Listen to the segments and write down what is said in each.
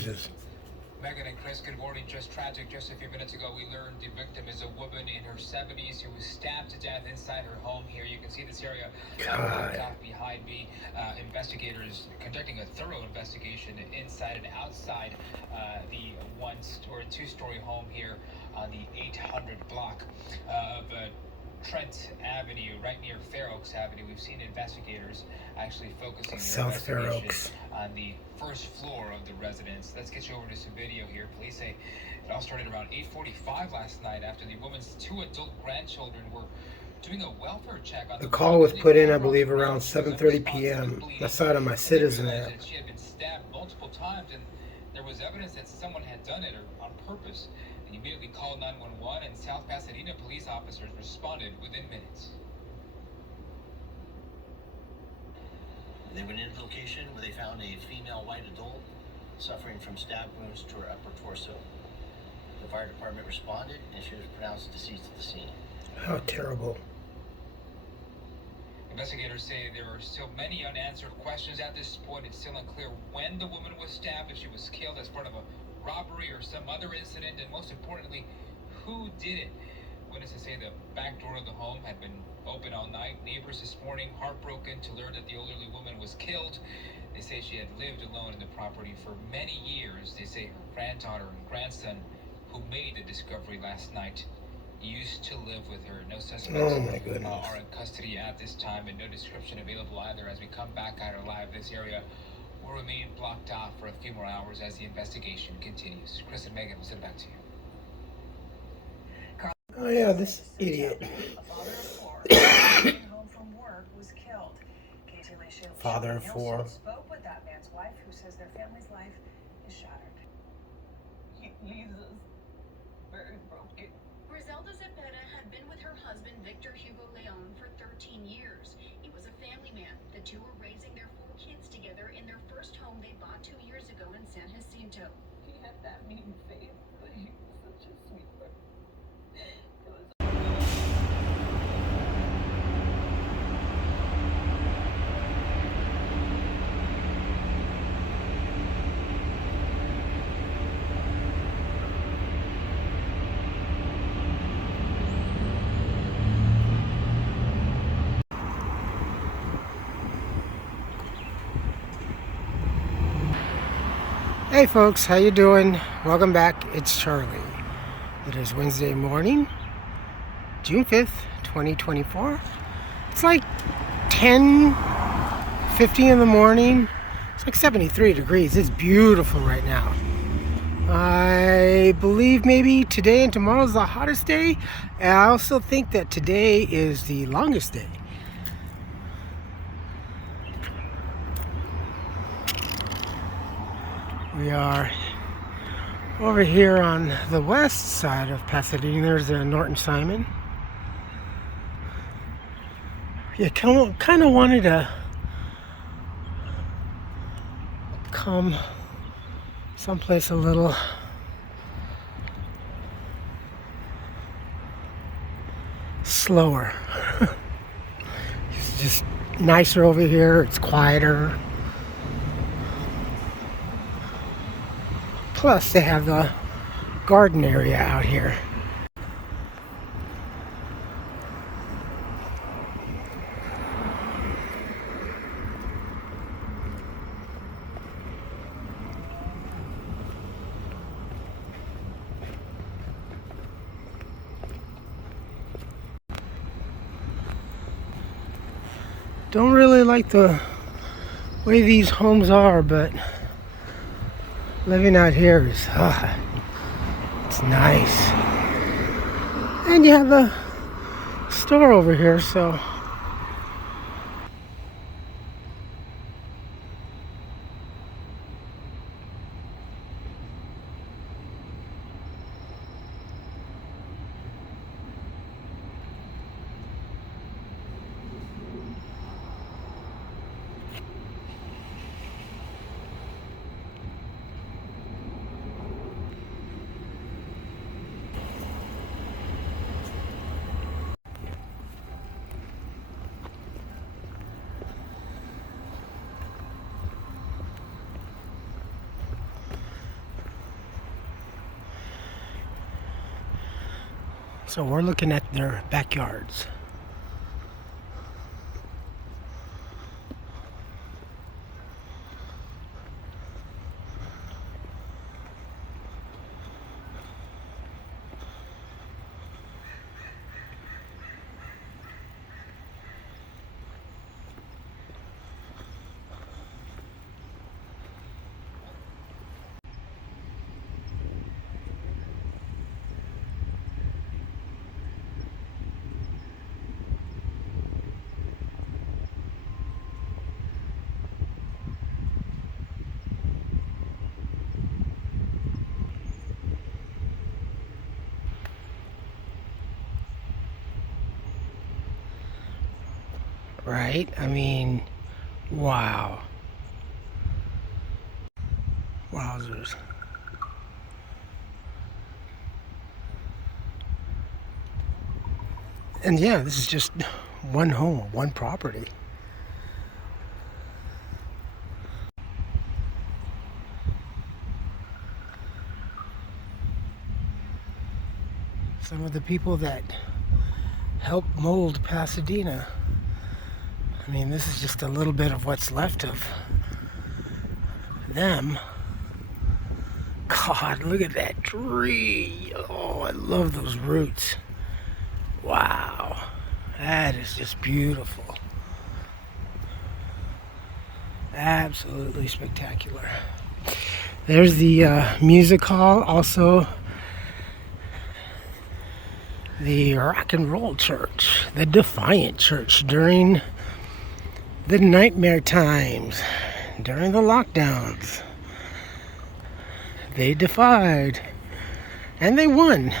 Jesus. Megan and Chris, good morning. Just tragic. Just a few minutes ago, we learned the victim is a woman in her 70s who was stabbed to death inside her home here. You can see this area off behind me. Investigators conducting a thorough investigation inside and outside the two-story home here on the 800 block of Trent Avenue, right near Fair Oaks Avenue. We've seen investigators actually focusing their investigation on the first floor of the residence. Let's get you over to some video here. Police say it all started around 8:45 last night after the woman's two adult grandchildren were doing a welfare check on the call was put in, I believe, around 7:30 p.m. I saw it on my Citizen app. She had been stabbed multiple times, and there was evidence that someone had done it or on purpose. They immediately called 911, and South Pasadena police officers responded within minutes. They went into the location where they found a female white adult suffering from stab wounds to her upper torso. The fire department responded, and she was pronounced deceased at the scene. How terrible. Investigators say there are still many unanswered questions at this point. It's still unclear when the woman was stabbed, if she was killed as part of a robbery or some other incident, and most importantly, who did it. Witnesses say the back door of the home had been open all night. Neighbors this morning heartbroken to learn that the elderly woman was killed. They say she had lived alone in the property for many years. They say her granddaughter and grandson, who made the discovery last night, used to live with her. No suspects are in custody at this time, and no description available either. As we come back at our live, this area will remain blocked off for a few more hours as the investigation continues. Chris and Megan, we'll send it back to you. Oh yeah, this idiot. Home from work was killed. Father of four. Spoke with that man's wife, who says their family's life is shattered. He leaves us very broken. Griselda Zepeda had been with her husband Victor Hugo Leon for 13 years. He was a family man. The two were raising their 4 kids together in their first home they bought 2 years ago in San Jacinto. He had that mean face, but he was such a sweetheart. Hey folks, how you doing? Welcome back. It's Charlie. It is Wednesday morning, June 5th, 2024. It's like 10:50 in the morning. It's like 73 degrees. It's beautiful right now. I believe maybe today and tomorrow is the hottest day. And I also think that today is the longest day. We are over here on the west side of Pasadena. There's a Norton Simon. Yeah, kind of wanted to come someplace a little slower. It's just nicer over here. It's quieter. Plus, they have the garden area out here. Don't really like the way these homes are, but living out here is, it's nice. And you have a store over here, so. So we're looking at their backyards. Right? I mean, wow. Wowzers. And yeah, this is just one home, one property. Some of the people that helped mold Pasadena. I mean, this is just a little bit of what's left of them. God, look at that tree. Oh, I love those roots. Wow. That is just beautiful. Absolutely spectacular. There's the music hall, also the rock and roll church, the Defiant Church during the nightmare times, during the lockdowns. They defied, and they won.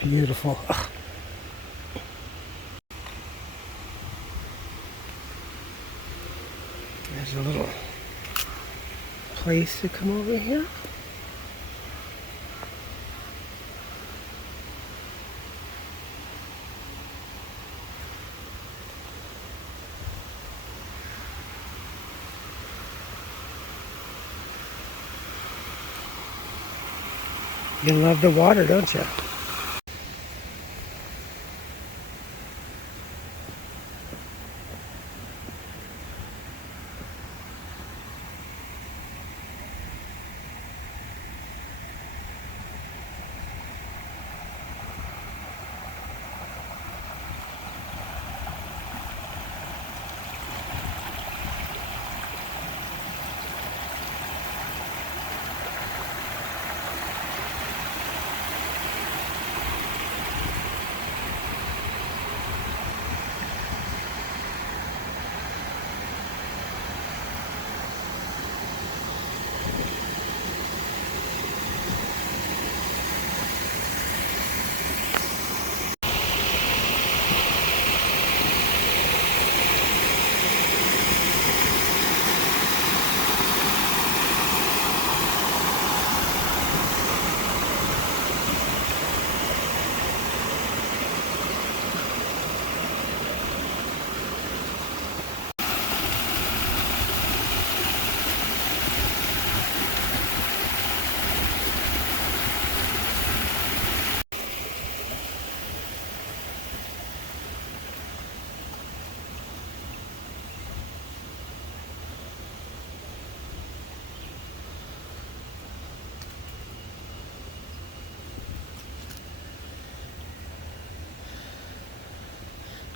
Beautiful. Ugh. There's a little place to come over here. You love the water, don't you?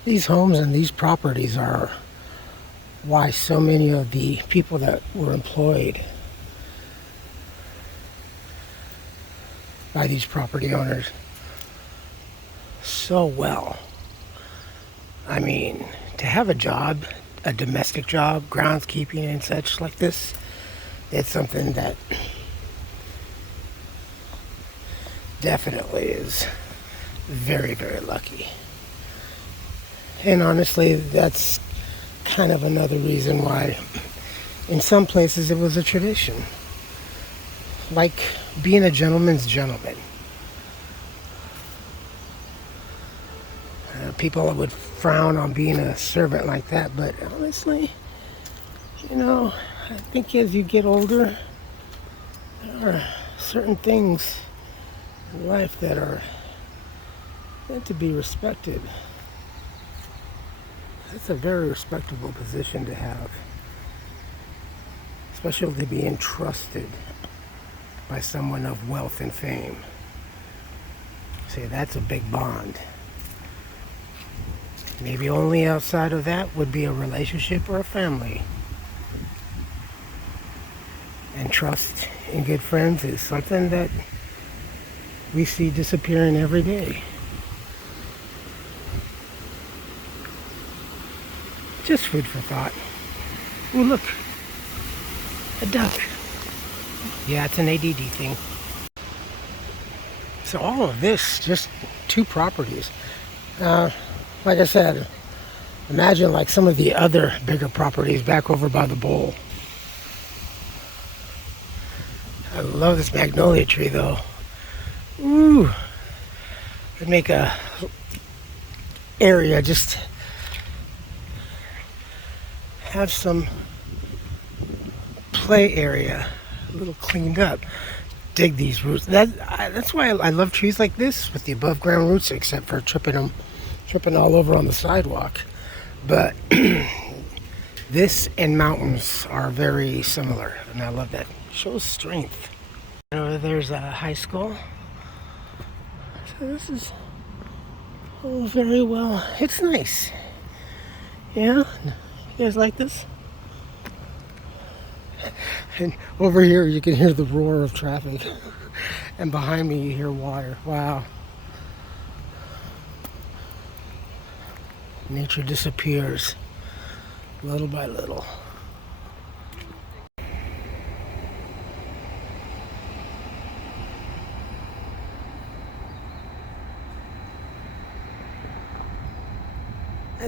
These homes and these properties are why so many of the people that were employed by these property owners so well. I mean, to have a job, a domestic job, groundskeeping and such like this, it's something that definitely is very, very lucky. And honestly, that's kind of another reason why in some places it was a tradition. Like being a gentleman's gentleman. People would frown on being a servant like that, but honestly, you know, I think as you get older, there are certain things in life that are meant to be respected. That's a very respectable position to have, especially to be entrusted by someone of wealth and fame. See, that's a big bond. Maybe only outside of that would be a relationship or a family. And trust in good friends is something that we see disappearing every day. Just food for thought. Oh, look. A duck. Yeah, it's an ADD thing. So all of this, just 2 properties. Like I said, imagine like some of the other bigger properties back over by the bowl. I love this magnolia tree though. Ooh. Could make a area just have some play area, a little cleaned up. Dig these roots. That's why I love trees like this with the above ground roots, except for tripping all over on the sidewalk. But this and mountains are very similar, and I love that. Shows strength. There's a high school. So this is very well. It's nice. Yeah. You guys like this? And over here you can hear the roar of traffic. And behind me you hear water. Wow. Nature disappears little by little.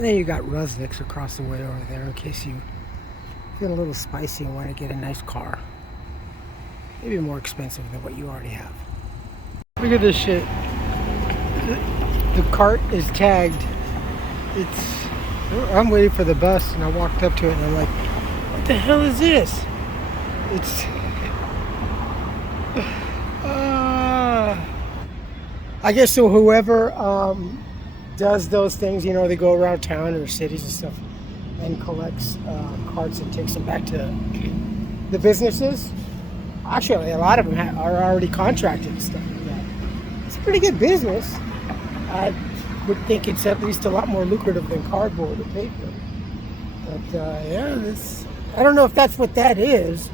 And then you got Rusniks across the way over there in case you feel a little spicy and want to get a nice car. Maybe more expensive than what you already have. Look at this shit. The cart is tagged. I'm waiting for the bus and I walked up to it and I'm like, what the hell is this? It's I guess so whoever does those things, you know, they go around town or cities and stuff and collects carts and takes them back to the businesses. Actually, a lot of them are already contracted and stuff like that. It's a pretty good business. I would think it's at least a lot more lucrative than cardboard or paper. But yeah, I don't know if that's what that is,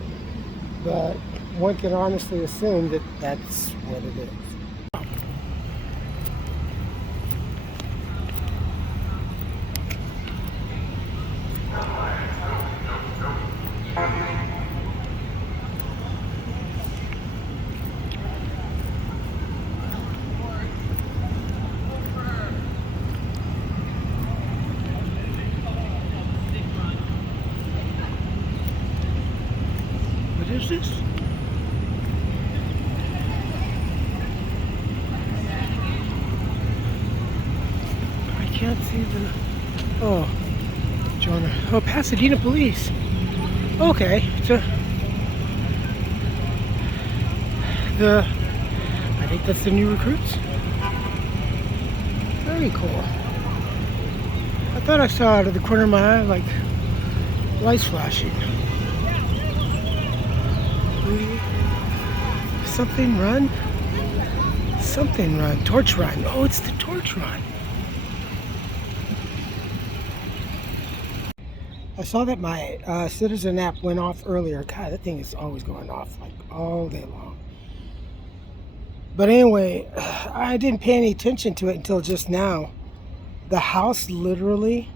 but one can honestly assume that that's what it is. What is this? I can't see the... Oh, Jonah. Oh, Pasadena Police. Okay, so I think that's the new recruits. Very cool. I thought I saw out of the corner of my eye like lights flashing. Something run? Something run. Torch run. Oh, it's the torch run. I saw that my Citizen app went off earlier. God, that thing is always going off like all day long. But anyway, I didn't pay any attention to it until just now. The house literally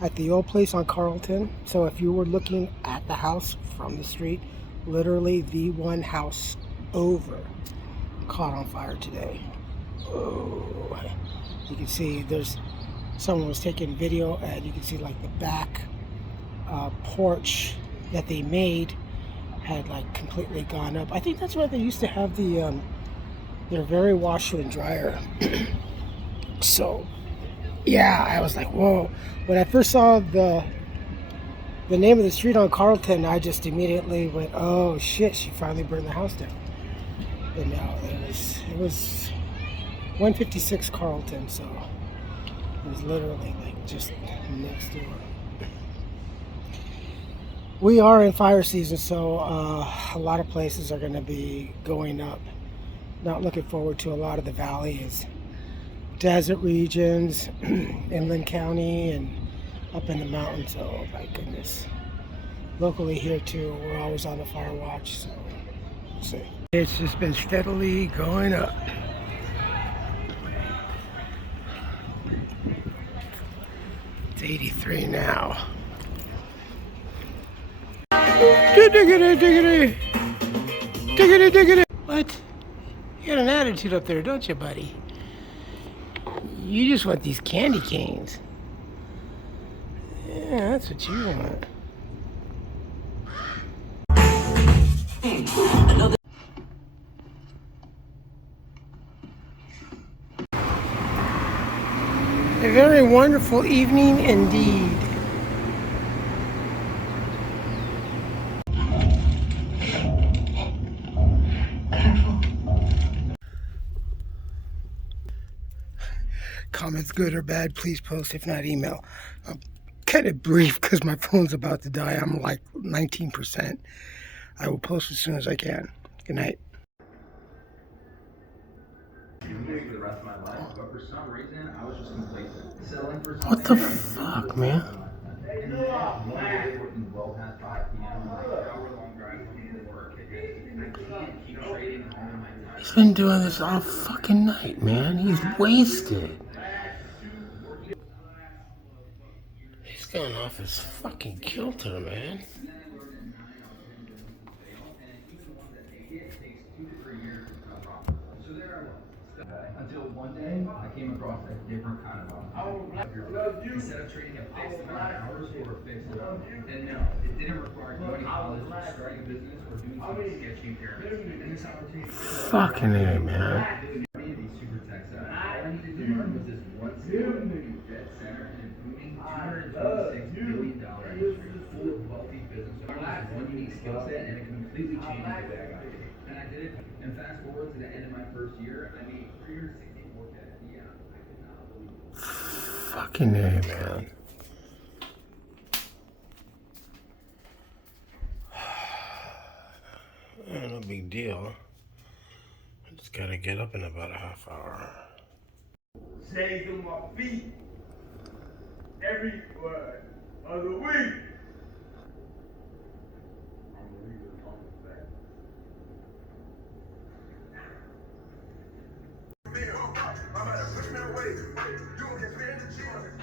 at the old place on Carlton. So if you were looking at the house from the street, literally the one house over caught on fire today. Oh, you can see someone was taking video and you can see like the back porch that they made had like completely gone up. I think that's why they used to have their very washer and dryer. So yeah, I was like, whoa. When I first saw the name of the street on Carlton, I just immediately went, oh shit, she finally burned the house down. But no, it was 156 Carlton, so it was literally like just next door. We are in fire season, so a lot of places are going to be going up. Not looking forward to a lot of the valleys, desert regions, inland county, and up in the mountains. Oh my goodness. Locally here too, we're always on the fire watch, so we'll see. It's just been steadily going up. It's 83 now. Diggity, diggity. Diggity, diggity. What? You got an attitude up there, don't you, buddy? You just want these candy canes. Yeah, that's what you want. A very wonderful evening indeed. Comments good or bad, please post. If not, email. I'm kind of brief because my phone's about to die. I'm like 19%. I will post as soon as I can. Good night. What the fuck, man? He's been doing this all fucking night, man. He's wasted. He's going off his fucking kilter, man. until one day I came across a different kind of instead of trading a fixed amount of hours for a fixed amount. And no, it didn't require going to college or starting a business or doing some sketchy pyramids. And this opportunity Fucking A, man. these super tech side. All I needed to learn was this one skill, dead center in a booming $226 billion industry full of wealthy business owners with one unique skill set, and it completely changed the way I got paid. And I did it. And fast forward to the end of my first year, I made $364K. Yeah, I could not believe it. Fucking A, man. No big deal. I just gotta get up in about a half hour. Shades on my feet every word of the week. I'm gonna leave it on the back. I'm about to push me away. You gon' get me in the gym.